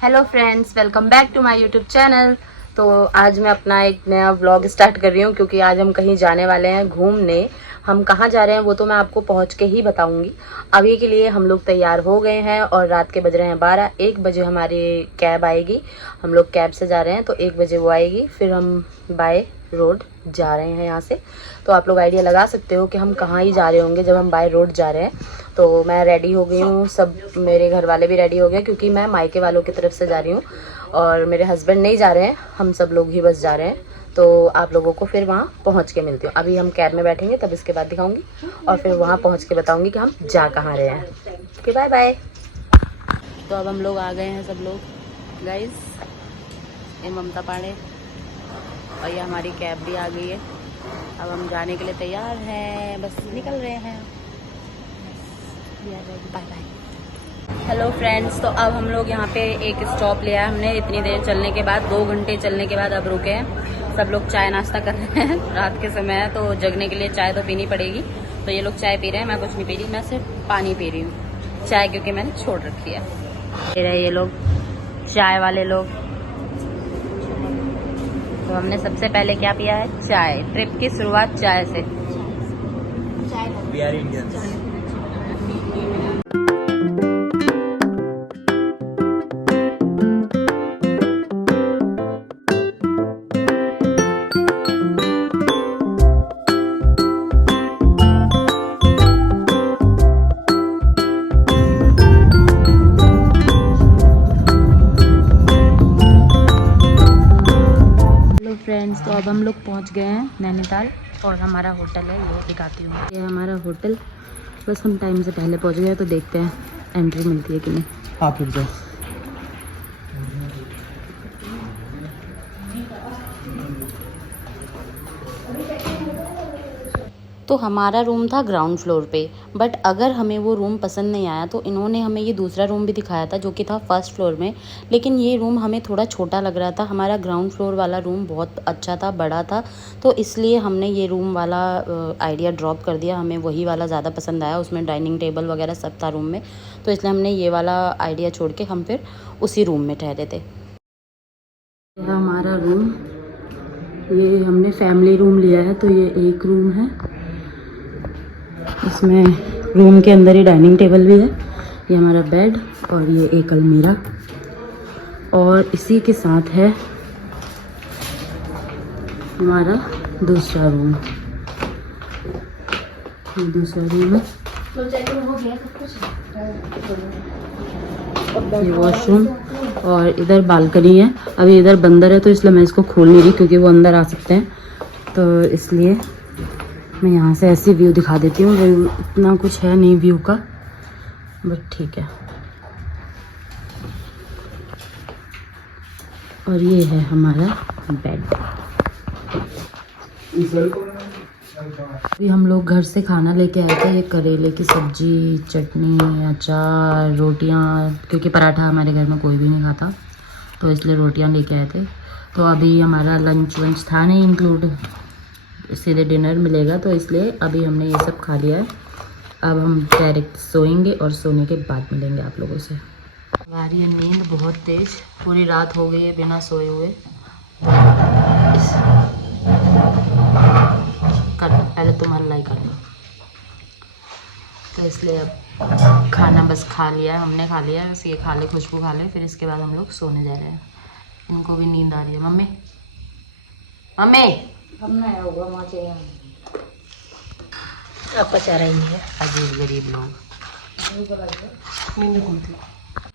Hello friends, welcome back to my YouTube channel. तो आज मैं अपना एक नया व्लॉग स्टार्ट कर रही हूँ क्योंकि आज हम कहीं जाने वाले हैं घूमने। हम कहाँ जा रहे हैं वो तो मैं आपको पहुँच के ही बताऊँगी। अभी के लिए हम लोग तैयार हो गए हैं और रात के बज रहे हैं 12। 1 बजे हमारी कैब आएगी। हम लोग कैब से जा रहे हैं तो 1 बजे वो आएगी, फिर हम बाय रोड जा रहे हैं यहाँ से। तो आप लोग आइडिया लगा सकते हो कि हम कहाँ ही जा रहे होंगे जब हम बाय रोड जा रहे हैं। तो मैं रेडी हो गई हूँ, सब मेरे घर वाले भी रेडी हो गए क्योंकि मैं मायके वालों की तरफ से जा रही हूँ और मेरे हस्बैंड नहीं जा रहे हैं, हम सब लोग ही बस जा रहे हैं। तो आप लोगों को फिर वहाँ पहुँच के मिलती हूँ। अभी हम कैब में बैठेंगे तब इसके बाद दिखाऊंगी और फिर वहाँ पहुँच के बताऊंगी कि हम जा कहाँ रहे हैं। Okay, bye bye. तो अब हम लोग आ गए हैं सब लोग गाइस। ये ममता पाड़े और ये हमारी कैब भी आ गई है। अब हम जाने के लिए तैयार हैं, बस निकल रहे हैं। Bye bye. हेलो फ्रेंड्स, तो अब हम लोग यहाँ पे एक स्टॉप लिया है हमने। इतनी देर चलने के बाद, 2 घंटे चलने के बाद अब रुके हैं। सब लोग चाय नाश्ता कर रहे हैं। रात के समय है तो जगने के लिए चाय तो पीनी पड़ेगी। तो ये लोग चाय पी रहे हैं, मैं कुछ नहीं पी रही, मैं सिर्फ पानी पी रही हूँ। चाय क्योंकि मैंने छोड़ रखी है। ये रहे ये लोग चाय वाले लोग। तो हमने सबसे पहले क्या पिया है? चाय। ट्रिप की शुरुआत चाय से। We are Indians. Hello friends, तो अब हम लोग पहुंच गए हैं नैनीताल और हमारा होटल है, ये दिखाती हूँ। ये हमारा होटल। बस हम टाइम से पहले पहुंच गए तो देखते हैं एंट्री मिलती है कि नहीं। हाँ फिर तो तो हमारा रूम था ग्राउंड फ्लोर पे, बट अगर हमें वो रूम पसंद नहीं आया तो इन्होंने हमें ये दूसरा रूम भी दिखाया था जो कि था फर्स्ट फ्लोर में। लेकिन ये रूम हमें थोड़ा छोटा लग रहा था। हमारा ग्राउंड फ्लोर वाला रूम बहुत अच्छा था, बड़ा था, तो इसलिए हमने ये रूम वाला आइडिया ड्रॉप कर दिया। हमें वही वाला ज़्यादा पसंद आया, उसमें डाइनिंग टेबल वगैरह सब था रूम में, तो इसलिए हमने ये वाला आइडिया छोड़ के हम फिर उसी रूम में ठहरे थे। यह हमारा रूम, ये हमने फैमिली रूम लिया है, तो ये एक रूम है। इसमें रूम के अंदर ही डाइनिंग टेबल भी है, ये हमारा बेड और ये एक अलमीरा, और इसी के साथ है हमारा दूसरा रूम। ये दूसरा रूम है, ये वॉशरूम और इधर बालकनी है। अभी इधर बंदर है तो इसलिए मैं इसको खोल नहीं रही क्योंकि वो अंदर आ सकते हैं, तो इसलिए मैं यहाँ से ऐसी व्यू दिखा देती हूँ। इतना कुछ है नहीं व्यू का, बट ठीक है। और ये है हमारा बेड। अभी हम लोग घर से खाना लेके आए थे, ये करेले की सब्जी, चटनी, अचार, रोटियाँ, क्योंकि पराठा हमारे घर में कोई भी नहीं खाता तो इसलिए रोटियाँ लेके आए थे। तो अभी हमारा लंच वंच था नहीं इंक्लूड, सीधे डिनर मिलेगा, तो इसलिए अभी हमने ये सब खा लिया है। अब हम डायरेक्ट सोएंगे और सोने के बाद मिलेंगे आप लोगों से। हमारी नींद बहुत तेज, पूरी रात हो गई है बिना सोए हुए। करना पहले तुम हल्ला करना। तो इसलिए अब खाना बस खा लिया है, हमने खा लिया है, बस ये खा ले, खुशबू खा ले, फिर इसके बाद हम लोग सोने जा रहे हैं। इनको भी नींद आ रही है। मम्मी मम्मी आपका चाह रही है अजीब गरीब लोग।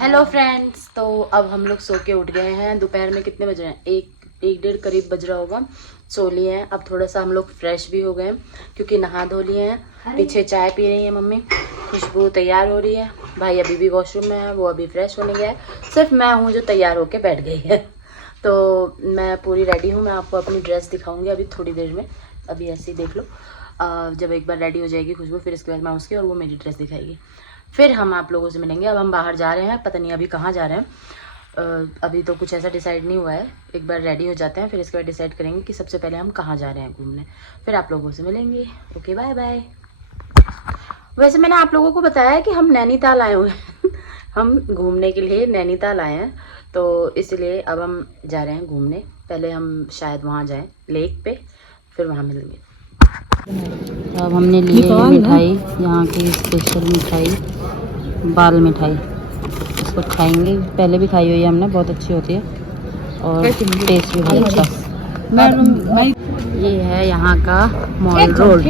हेलो फ्रेंड्स, तो अब हम लोग सो के उठ गए हैं। दोपहर में कितने बज रहे हैं? 1-1:30 करीब बज रहा होगा। सो लिए हैं। अब थोड़ा सा हम लोग फ्रेश भी हो गए क्योंकि नहा धो लिए हैं। पीछे चाय पी रही है मम्मी, खुशबू तैयार हो रही है, भाई अभी भी वॉशरूम में है, वो अभी फ्रेश होने गया है। सिर्फ मैं हूँ जो तैयार होके बैठ गई है। तो मैं पूरी रेडी हूँ। मैं आपको अपनी ड्रेस दिखाऊंगी अभी थोड़ी देर में। अभी ऐसे ही देख लो। जब एक बार रेडी हो जाएगी खुशबू, फिर इसके बाद मैं उसकी और वो मेरी ड्रेस दिखाएगी, फिर हम आप लोगों से मिलेंगे। अब हम बाहर जा रहे हैं, पता नहीं अभी कहाँ जा रहे हैं। अभी तो कुछ ऐसा डिसाइड नहीं हुआ है। एक बार रेडी हो जाते हैं, फिर इसके बाद डिसाइड करेंगे कि सबसे पहले हम कहाँ जा रहे हैं घूमने, फिर आप लोगों से मिलेंगे। Okay, bye bye. वैसे मैंने आप लोगों को बताया है कि हम नैनीताल आए हुए हैं। हम घूमने के लिए नैनीताल आए हैं। तो इसलिए अब हम जा रहे हैं घूमने। पहले हम शायद वहाँ जाएं लेक पे, फिर वहाँ मिलेंगे। अब हमने ली है मिठाई, यहाँ की स्पेशल मिठाई, बाल मिठाई। इसको खाएंगे, पहले भी खाई हुई है हमने, बहुत अच्छी होती है और टेस्ट भी बहुत अच्छा। ये है यहाँ का मॉल रोड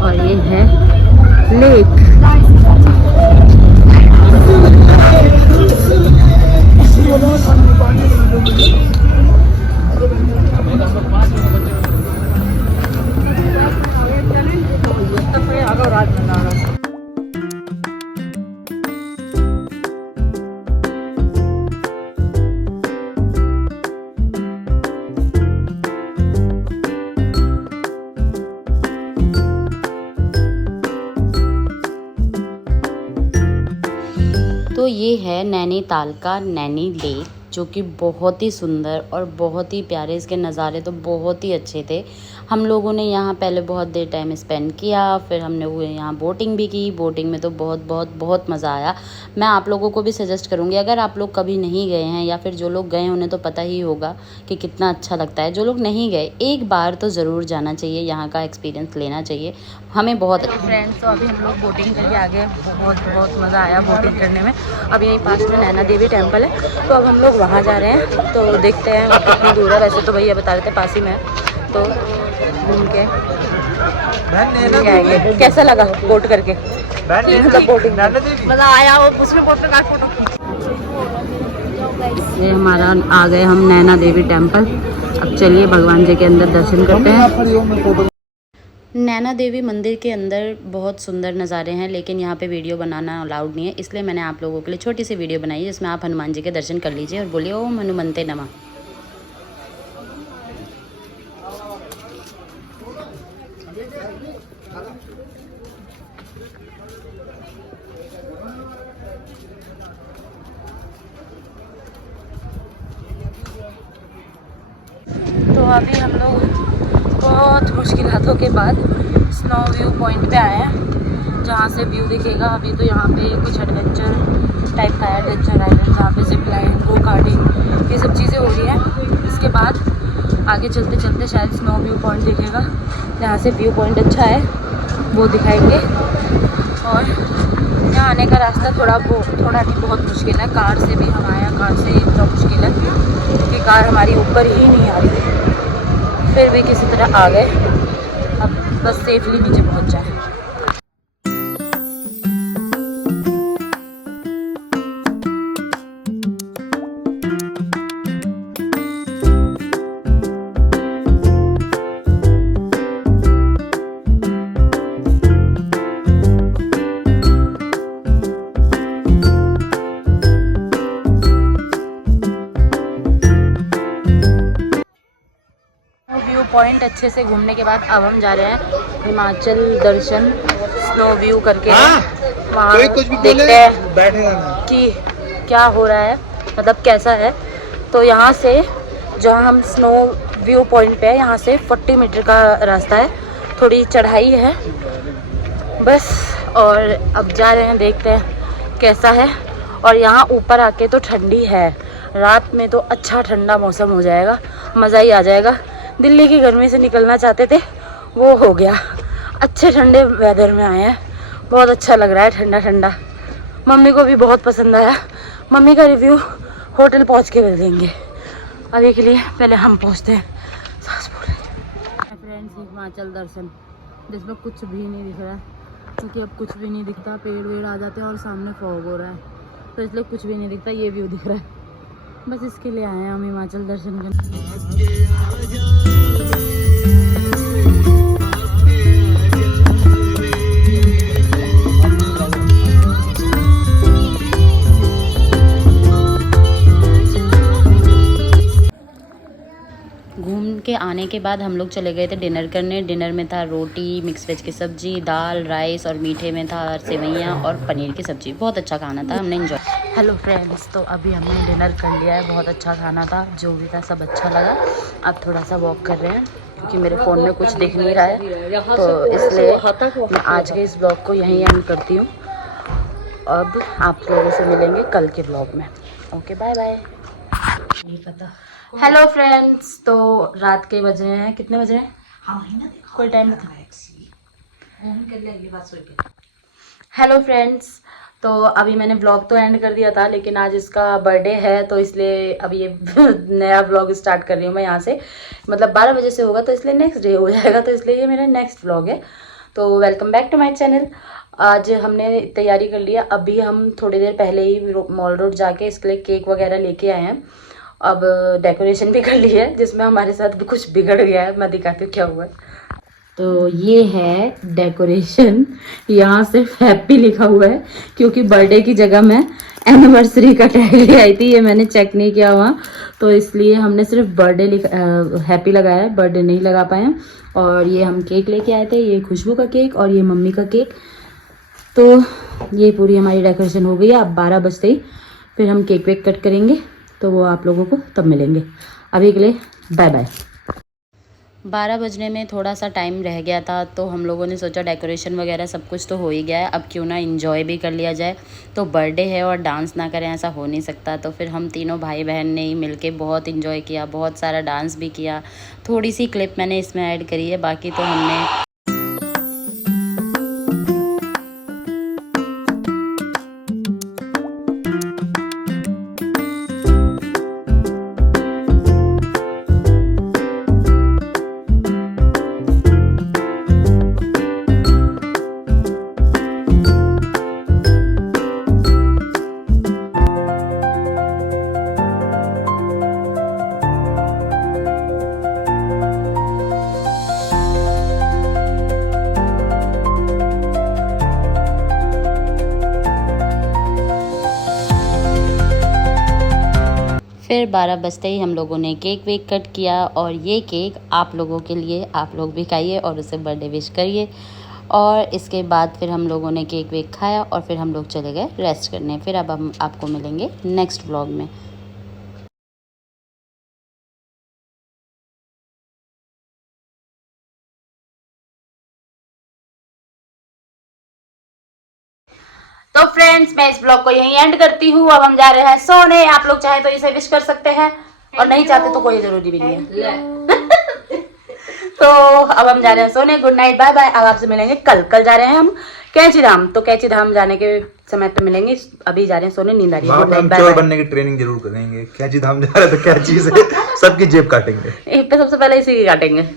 और ये है लेक। तो ये है नैनीताल का नैनी लेक, जो कि बहुत ही सुंदर और बहुत ही प्यारे। इसके नज़ारे तो बहुत ही अच्छे थे। हम लोगों ने यहाँ पहले बहुत देर टाइम स्पेंड किया, फिर हमने वो यहाँ बोटिंग भी की। बोटिंग में तो बहुत मज़ा आया। मैं आप लोगों को भी सजेस्ट करूँगी, अगर आप लोग कभी नहीं गए हैं या फिर जो लोग गए उन्हें तो पता ही होगा कि कितना अच्छा लगता है। जो लोग नहीं गए, एक बार तो ज़रूर जाना चाहिए, यहाँ का एक्सपीरियंस लेना चाहिए। हमें बहुत फ्रेंड्स, तो अभी हम लोग बोटिंग करके आ गए। बहुत मज़ा आया बोटिंग करने में। अब यहीं पास में नैना देवी टेम्पल है, तो अब हम लोग वहाँ जा रहे हैं। तो देखते हैं कितनी दूर है। वैसे तो भैया बता रहे थे पास ही में है, तो घूम के आएंगे। कैसा लगा बोट करके? मतलब बोटिंग मज़ा आया। और उसमें बोट में फोटो खींच। ये हमारा आ गए हम नैना देवी टेम्पल। अब चलिए भगवान जी के अंदर दर्शन करते हैं। नैना देवी मंदिर के अंदर बहुत सुंदर नज़ारे हैं, लेकिन यहाँ पे वीडियो बनाना अलाउड नहीं है, इसलिए मैंने आप लोगों के लिए छोटी सी वीडियो बनाई है, जिसमें आप हनुमान जी के दर्शन कर लीजिए और बोलिए ओम हनुमंते नमः। तो अभी हम लोग बहुत मुश्किलों के बाद स्नो व्यू पॉइंट पे आए हैं, जहाँ से व्यू दिखेगा। अभी तो यहाँ पे कुछ एडवेंचर टाइप का है, एडवेंचर आइलैंड, जहाँ पे जिप लाइन, गो कार्टिंग, ये सब चीज़ें हो रही हैं। इसके बाद आगे चलते चलते शायद स्नो व्यू पॉइंट दिखेगा, जहाँ से व्यू पॉइंट अच्छा है वो दिखाएंगे। और यहाँ आने का रास्ता थोड़ा नहीं बहुत मुश्किल है। कार से भी हम आए, कार से इतना मुश्किल है कि कार हमारी ऊपर ही नहीं आ रही थी, फिर भी किसी तरह आ गए। अब बस सेफली नीचे पहुंच जाए। पॉइंट अच्छे से घूमने के बाद अब हम जा रहे हैं हिमाचल दर्शन स्नो व्यू करके। वहाँ देखते हैं कि क्या हो रहा है, मतलब कैसा है। तो यहाँ से जहाँ हम स्नो व्यू पॉइंट पे है, यहाँ से 40 मीटर का रास्ता है, थोड़ी चढ़ाई है बस। और अब जा रहे हैं, देखते हैं कैसा है। और यहाँ ऊपर आके तो ठंडी है, रात में तो अच्छा ठंडा मौसम हो जाएगा, मज़ा ही आ जाएगा। दिल्ली की गर्मी से निकलना चाहते थे, वो हो गया। अच्छे ठंडे वेदर में आए हैं, बहुत अच्छा लग रहा है, ठंडा ठंडा। मम्मी को भी बहुत पसंद आया। मम्मी का रिव्यू होटल पहुंच के देंगे। अभी के लिए पहले हम पहुंचते हैं। सांस फूल रही। फ्रेंड्स, हिमाचल दर्शन, जिसमें कुछ भी नहीं दिख रहा है, क्योंकि अब कुछ भी नहीं दिखता। पेड़ वेड़ आ जाते हैं और सामने फॉग हो रहा है, तो इसलिए कुछ भी नहीं दिखता। ये व्यू दिख रहा है, बस इसके लिए आए हैं हम हिमाचल दर्शन करने। घूम के आने के बाद हम लोग चले गए थे डिनर करने। डिनर में था रोटी, मिक्स वेज की सब्जी, दाल, राइस, और मीठे में था सेवैयाँ और पनीर की सब्जी। बहुत अच्छा खाना था, हमने एंजॉय। हेलो फ्रेंड्स, तो अभी हमने डिनर कर लिया है। बहुत अच्छा खाना था, जो भी था सब अच्छा लगा। अब थोड़ा सा वॉक कर रहे हैं, क्योंकि मेरे फ़ोन में कुछ दिख नहीं रहा है, तो इसलिए मैं आज के इस ब्लॉग को यहीं एंड करती हूँ। अब आप लोगों से मिलेंगे कल के ब्लॉग में। Okay bye bye. Hello friends, तो रात के बज रहे हैं, कितने बज रहे हैं? कोई टाइम नहीं। हेलो फ्रेंड्स, तो अभी मैंने व्लॉग तो एंड कर दिया था, लेकिन आज इसका बर्थडे है तो इसलिए अभी ये नया व्लॉग स्टार्ट कर रही हूँ मैं यहाँ से। मतलब 12 बजे से होगा तो इसलिए नेक्स्ट डे हो जाएगा, तो इसलिए ये मेरा नेक्स्ट व्लॉग है। तो welcome back to my channel. आज हमने तैयारी कर लिया, अभी हम थोड़ी देर पहले ही मॉल रोड जाके इसके लिए केक वगैरह लेके आए हैं। अब डेकोरेशन भी कर ली है, जिसमें हमारे साथ भी कुछ बिगड़ गया है, मैं दिखाती हूँ क्या हुआ है। तो ये है डेकोरेशन, यहाँ सिर्फ हैप्पी लिखा हुआ है क्योंकि बर्थडे की जगह मैं एनिवर्सरी का टैग ले आई थी, ये मैंने चेक नहीं किया हुआ, तो इसलिए हमने सिर्फ बर्थडे हैप्पी लगाया है, बर्थडे नहीं लगा पाए हैं। और ये हम केक लेके आए थे, ये खुशबू का केक और ये मम्मी का केक। तो ये पूरी हमारी डेकोरेशन हो गई है। अब 12 बजते ही फिर हम केक वेक कट करेंगे, तो वो आप लोगों को तब मिलेंगे। अभी के लिए बाय बाय। 12 बजने में थोड़ा सा टाइम रह गया था, तो हम लोगों ने सोचा डेकोरेशन वगैरह सब कुछ तो हो ही गया है, अब क्यों ना एंजॉय भी कर लिया जाए। तो बर्थडे है और डांस ना करें ऐसा हो नहीं सकता, तो फिर हम तीनों भाई बहन ने ही मिलके बहुत एंजॉय किया, बहुत सारा डांस भी किया। थोड़ी सी क्लिप मैंने इसमें ऐड करी है, बाकी तो हमने फिर 12 बजते ही हम लोगों ने केक वेक कट किया, और ये केक आप लोगों के लिए, आप लोग भी खाइए और उसे बर्थडे विश करिए। और इसके बाद फिर हम लोगों ने केक वेक खाया और फिर हम लोग चले गए रेस्ट करने। फिर अब हम आपको मिलेंगे नेक्स्ट व्लॉग में। तो फ्रेंड्स, मैं इस ब्लॉग को यहीं एंड करती हूँ। अब हम जा रहे हैं सोने। आप लोग चाहे तो इसे विश कर सकते हैं और नहीं चाहते तो कोई जरूरी भी नहीं है। तो अब हम जा रहे हैं सोने। Good night, bye bye. अब आपसे मिलेंगे कल जा रहे हैं हम कैंची धाम, तो कैंची धाम जाने के समय पे मिलेंगे। अभी जा रहे हैं सोने, नींद आ रही है। Good night, bye bye. बनने की ट्रेनिंग जरूर करेंगे। कैंची धाम जा रहे हैं तो कैंची से सबकी जेब काटेंगे। एक पे सबसे पहले इसी की काटेंगे।